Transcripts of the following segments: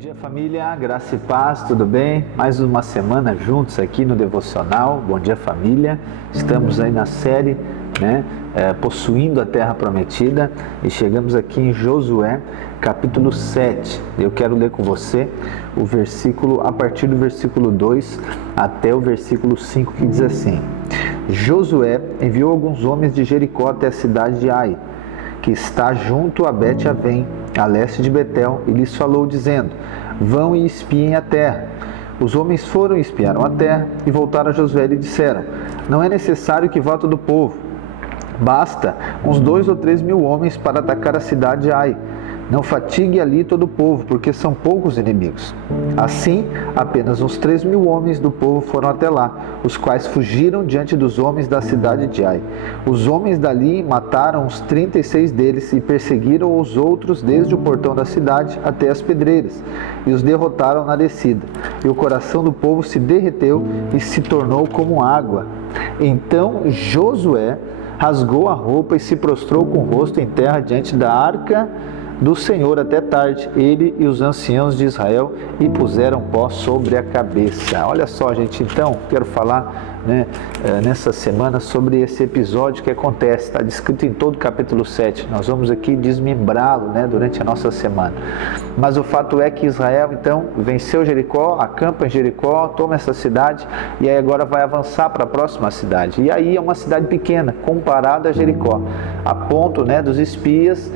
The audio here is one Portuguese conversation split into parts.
Dia família, graça e paz, tudo bem? Mais uma semana juntos aqui no Devocional. Bom dia família, estamos aí na série, Possuindo a Terra Prometida e chegamos aqui em Josué, capítulo 7. Eu quero ler com você o versículo, a partir do versículo 2 até o versículo 5, que diz assim: Josué enviou alguns homens de Jericó até a cidade de Ai, que está junto a Bet-Avém, a leste de Betel, e lhes falou, dizendo: vão e espiem a terra. Os homens foram e espiaram a terra, e voltaram a Josué e disseram: não é necessário que vá todo o povo, basta uns 2 ou 3 mil homens para atacar a cidade de Ai. Não fatigue ali todo o povo, porque são poucos inimigos. Assim, apenas uns 3 mil homens do povo foram até lá, os quais fugiram diante dos homens da cidade de Ai. Os homens dali mataram os 36 deles e perseguiram os outros desde o portão da cidade até as pedreiras, e os derrotaram na descida. E o coração do povo se derreteu e se tornou como água. Então Josué rasgou a roupa e se prostrou com o rosto em terra diante da arca do Senhor até tarde, ele e os anciãos de Israel, e puseram pó sobre a cabeça. Olha só, gente, então, quero falar nessa semana sobre esse episódio que acontece, está descrito em todo o capítulo 7. Nós vamos aqui desmembrá-lo durante a nossa semana. Mas o fato é que Israel, então, venceu Jericó, acampa em Jericó, toma essa cidade, e aí agora vai avançar para a próxima cidade. E aí é uma cidade pequena, comparada a Jericó, a ponto dos espias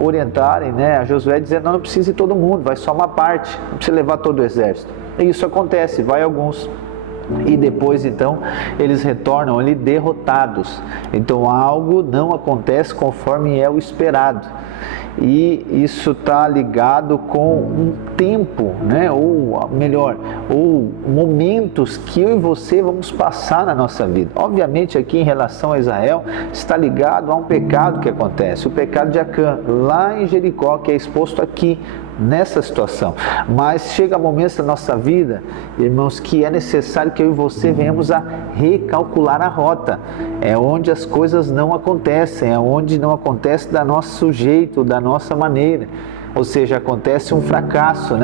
orientarem a Josué, dizendo: não precisa ir todo mundo, vai só uma parte, não precisa levar todo o exército. E isso acontece, vai alguns. E depois então eles retornam ali derrotados. Então algo não acontece conforme é o esperado. E isso está ligado com um tempo, ou melhor, ou momentos que eu e você vamos passar na nossa vida. Obviamente aqui em relação a Israel está ligado a um pecado que acontece, o pecado de Acã, lá em Jericó, que é exposto aqui nessa situação. Mas chega momentos da nossa vida, irmãos, que é necessário que eu e você venhamos a recalcular a rota. É onde as coisas não acontecem, é onde não acontece do nosso jeito, da nossa maneira. Ou seja, acontece um fracasso,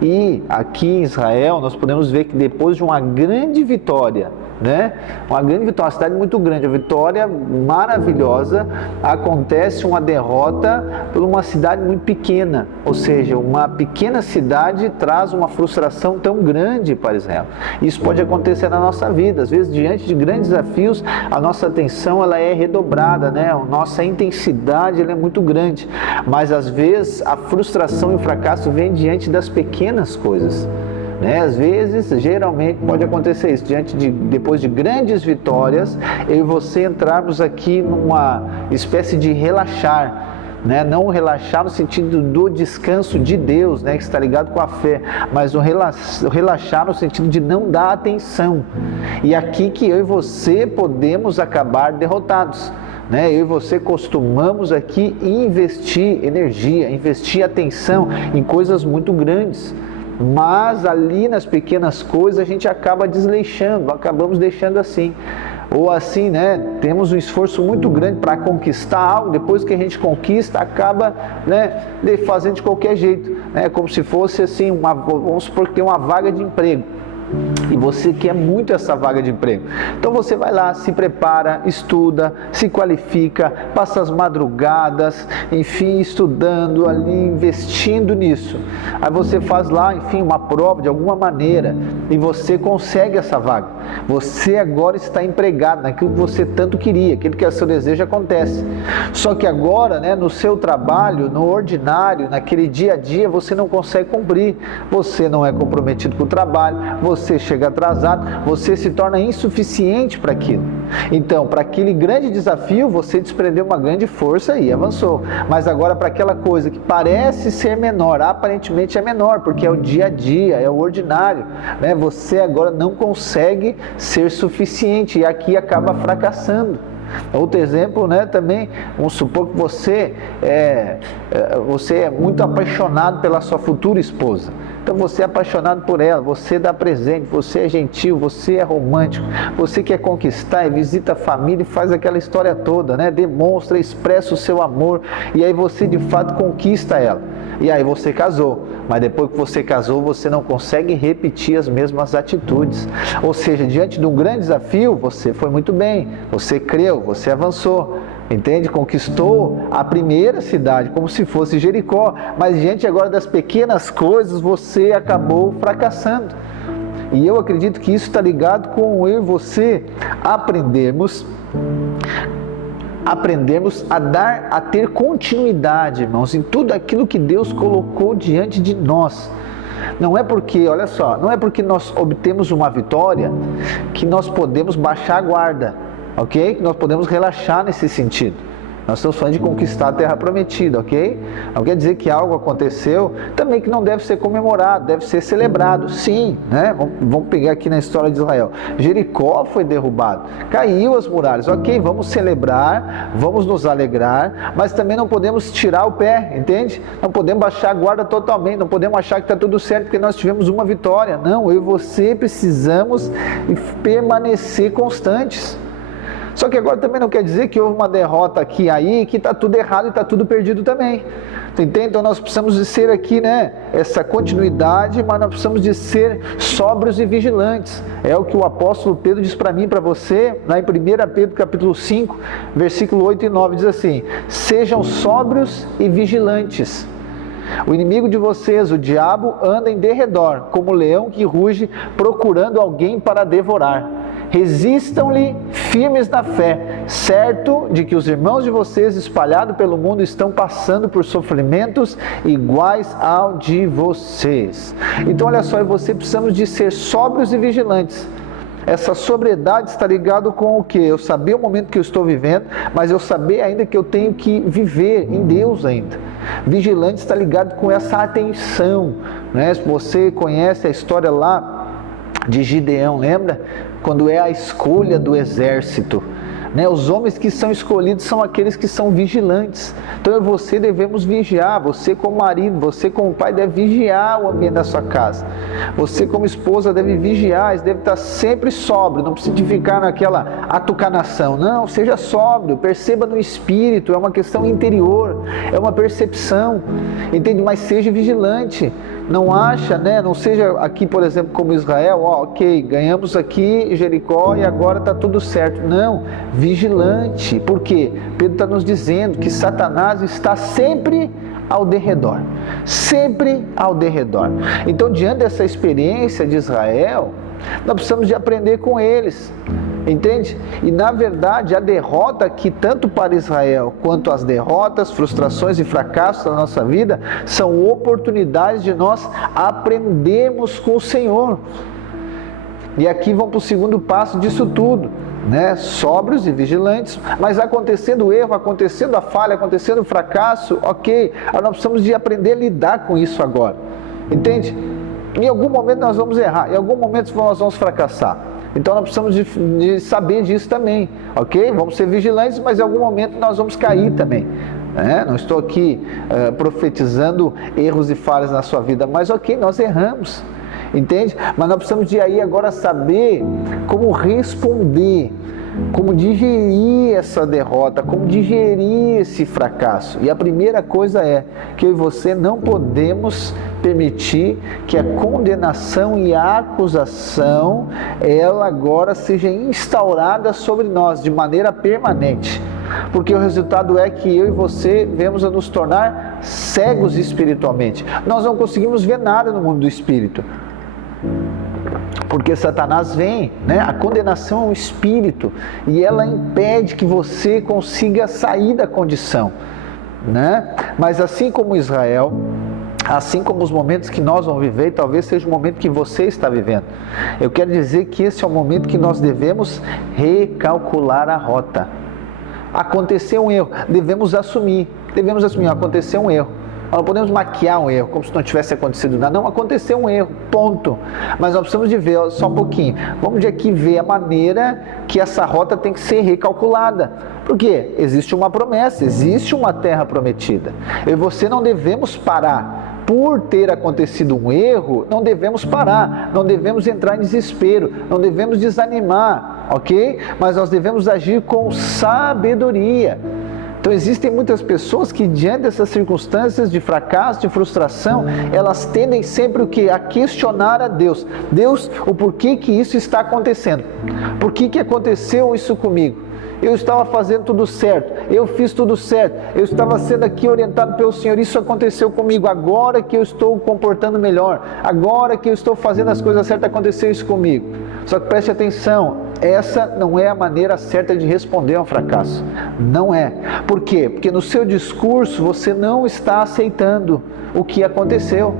E aqui em Israel nós podemos ver que depois de uma grande vitória, uma grande vitória, uma cidade muito grande, uma vitória maravilhosa, acontece uma derrota por uma cidade muito pequena. Ou seja, uma pequena cidade traz uma frustração tão grande para Israel. Isso pode acontecer na nossa vida. Às vezes, diante de grandes desafios, a nossa atenção ela é redobrada, a nossa intensidade ela é muito grande. Mas às vezes a frustração e o fracasso vêm diante das pequenas coisas. Às vezes, geralmente pode acontecer isso, depois de grandes vitórias, eu e você entrarmos aqui numa espécie de relaxar, não relaxar no sentido do descanso de Deus, que está ligado com a fé, mas o relaxar no sentido de não dar atenção. E aqui que eu e você podemos acabar derrotados. Eu e você costumamos aqui investir energia, investir atenção em coisas muito grandes. Mas ali nas pequenas coisas a gente acaba desleixando, acabamos deixando assim. Ou assim, temos um esforço muito grande para conquistar algo, depois que a gente conquista, acaba fazendo de qualquer jeito. Como se fosse assim, vamos supor que tem uma vaga de emprego. E você quer muito essa vaga de emprego. Então você vai lá, se prepara, estuda, se qualifica, passa as madrugadas, enfim, estudando ali, investindo nisso. Aí você faz lá, enfim, uma prova de alguma maneira e você consegue essa vaga. Você agora está empregado naquilo que você tanto queria, aquilo que é o seu desejo acontece. Só que agora, no seu trabalho, no ordinário, naquele dia a dia, você não consegue cumprir. Você não é comprometido com o trabalho, você chega atrasado, você se torna insuficiente para aquilo. Então, para aquele grande desafio, você desprendeu uma grande força e avançou. Mas agora, para aquela coisa que parece ser menor, aparentemente é menor, porque é o dia a dia, é o ordinário, você agora não consegue ser suficiente e aqui acaba fracassando. Outro exemplo, também, vamos supor que você é muito apaixonado pela sua futura esposa. Então você é apaixonado por ela, você dá presente, você é gentil, você é romântico, você quer conquistar e visita a família e faz aquela história toda, demonstra, expressa o seu amor e aí você de fato conquista ela. E aí você casou, mas depois que você casou, você não consegue repetir as mesmas atitudes. Ou seja, diante de um grande desafio, você foi muito bem, você creu, você avançou. Entende? Conquistou a primeira cidade, como se fosse Jericó. Mas diante agora das pequenas coisas, você acabou fracassando. E eu acredito que isso está ligado com eu e você aprendermos a ter continuidade, irmãos, em tudo aquilo que Deus colocou diante de nós. Não é porque, olha só, não é porque nós obtemos uma vitória que nós podemos baixar a guarda, ok? Que nós podemos relaxar nesse sentido. Nós estamos falando de conquistar a terra prometida, ok? Não quer dizer que algo aconteceu também que não deve ser comemorado, deve ser celebrado. Sim, né? Vamos pegar aqui na história de Israel. Jericó foi derrubado, caiu as muralhas, ok? Vamos celebrar, vamos nos alegrar, mas também não podemos tirar o pé, entende? Não podemos baixar a guarda totalmente, não podemos achar que está tudo certo porque nós tivemos uma vitória. Não, eu e você precisamos permanecer constantes. Só que agora também não quer dizer que houve uma derrota aqui e aí, que está tudo errado e está tudo perdido também. Entende? Então nós precisamos de ser aqui, né, essa continuidade, mas nós precisamos de ser sóbrios e vigilantes. É o que o apóstolo Pedro diz para mim e para você, lá em 1 Pedro capítulo 5, versículo 8 e 9, diz assim: sejam sóbrios e vigilantes. O inimigo de vocês, o diabo, anda em derredor, como leão que ruge, procurando alguém para devorar. Resistam-lhe firmes na fé, certo de que os irmãos de vocês espalhados pelo mundo estão passando por sofrimentos iguais ao de vocês. Então olha só, você precisamos de ser sóbrios e vigilantes. Essa sobriedade está ligado com o que? Eu saber o momento que eu estou vivendo, mas eu saber ainda que eu tenho que viver em Deus ainda. Vigilante está ligado com essa atenção, né? Se você conhece a história lá de Gideão, lembra? Quando é a escolha do exército, né? Os homens que são escolhidos são aqueles que são vigilantes. Então eu e você devemos vigiar. Você como marido, você como pai deve vigiar o ambiente da sua casa. Você como esposa deve vigiar, você deve estar sempre sóbrio. Não precisa de ficar naquela atucanação. Não, seja sóbrio, perceba no espírito. É uma questão interior, é uma percepção, entende? Mas seja vigilante. Não acha, né? Não seja aqui, por exemplo, como Israel, ok, ganhamos aqui Jericó e agora está tudo certo. Não, vigilante. Por quê? Pedro está nos dizendo que Satanás está sempre ao derredor. Sempre ao derredor. Então, diante dessa experiência de Israel, nós precisamos de aprender com eles. Entende? E na verdade a derrota aqui, tanto para Israel quanto as derrotas, frustrações e fracassos da nossa vida, são oportunidades de nós aprendermos com o Senhor. E aqui vamos para o segundo passo disso tudo, né? Sóbrios e vigilantes, mas acontecendo o erro, acontecendo a falha, acontecendo o fracasso, ok, nós precisamos de aprender a lidar com isso agora. Entende? Em algum momento nós vamos errar, em algum momento nós vamos fracassar. Então nós precisamos de saber disso também, ok? Vamos ser vigilantes, mas em algum momento nós vamos cair também. Não estou aqui profetizando erros e falhas na sua vida, mas ok, nós erramos, entende? Mas nós precisamos de aí agora saber como responder, como digerir essa derrota, como digerir esse fracasso. E a primeira coisa é que eu e você não podemos permitir que a condenação e a acusação, ela agora seja instaurada sobre nós de maneira permanente. Porque o resultado é que eu e você vemos a nos tornar cegos espiritualmente. Nós não conseguimos ver nada no mundo do espírito. Porque Satanás vem, né? A condenação é um espírito e ela impede que você consiga sair da condição, né? Mas assim como Israel, assim como os momentos que nós vamos viver, talvez seja o momento que você está vivendo. Eu quero dizer que esse é o momento que nós devemos recalcular a rota. Aconteceu um erro, devemos assumir, aconteceu um erro. Nós não podemos maquiar um erro, como se não tivesse acontecido nada. Não, aconteceu um erro, ponto. Mas nós precisamos de ver, só um pouquinho. Vamos de aqui ver a maneira que essa rota tem que ser recalculada. Por quê? Existe uma promessa, existe uma terra prometida. Eu e você não devemos parar. Por ter acontecido um erro, não devemos parar, não devemos entrar em desespero, não devemos desanimar, ok? Mas nós devemos agir com sabedoria. Então existem muitas pessoas que diante dessas circunstâncias de fracasso, de frustração, elas tendem sempre o quê? A questionar a Deus. Deus, o porquê que isso está acontecendo? Por que aconteceu isso comigo? Eu estava fazendo tudo certo, eu fiz tudo certo, eu estava sendo aqui orientado pelo Senhor, isso aconteceu comigo, agora que eu estou comportando melhor, agora que eu estou fazendo as coisas certas, aconteceu isso comigo. Só que preste atenção, essa não é a maneira certa de responder a um fracasso, não é. Por quê? Porque no seu discurso você não está aceitando o que aconteceu,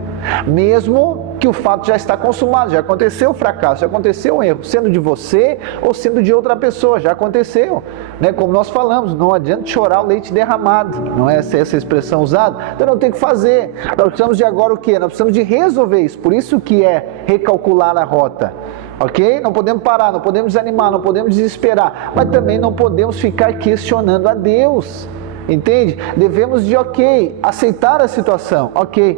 mesmo que o fato já está consumado, já aconteceu o fracasso, já aconteceu o erro, sendo de você ou sendo de outra pessoa, já aconteceu, né? Como nós falamos, não adianta chorar o leite derramado, não é essa expressão usada? Então não tem o que fazer, nós precisamos de agora o quê? Nós precisamos de resolver isso, por isso que é recalcular a rota. Ok? Não podemos parar, não podemos desanimar, não podemos desesperar, mas também não podemos ficar questionando a Deus. Entende? Devemos de, aceitar a situação.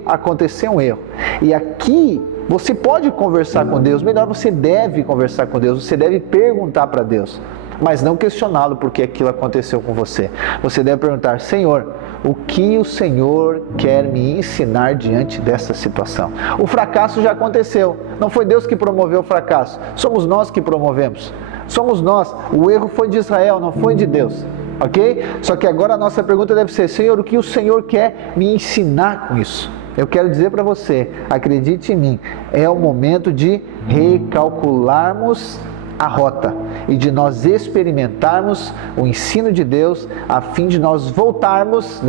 Aconteceu um erro. E aqui você pode conversar com Deus, melhor você deve conversar com Deus, você deve perguntar para Deus, mas não questioná-lo porque aquilo aconteceu com você. Você deve perguntar: Senhor, o que o Senhor quer me ensinar diante dessa situação? O fracasso já aconteceu, não foi Deus que promoveu o fracasso, somos nós que promovemos, somos nós, o erro foi de Israel, não foi de Deus. Ok? Só que agora a nossa pergunta deve ser: Senhor, o que o Senhor quer me ensinar com isso? Eu quero dizer para você, acredite em mim, é o momento de recalcularmos a rota e de nós experimentarmos o ensino de Deus a fim de nós voltarmos,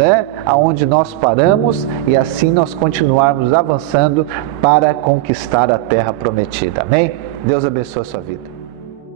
aonde nós paramos e assim nós continuarmos avançando para conquistar a terra prometida. Amém? Deus abençoe a sua vida.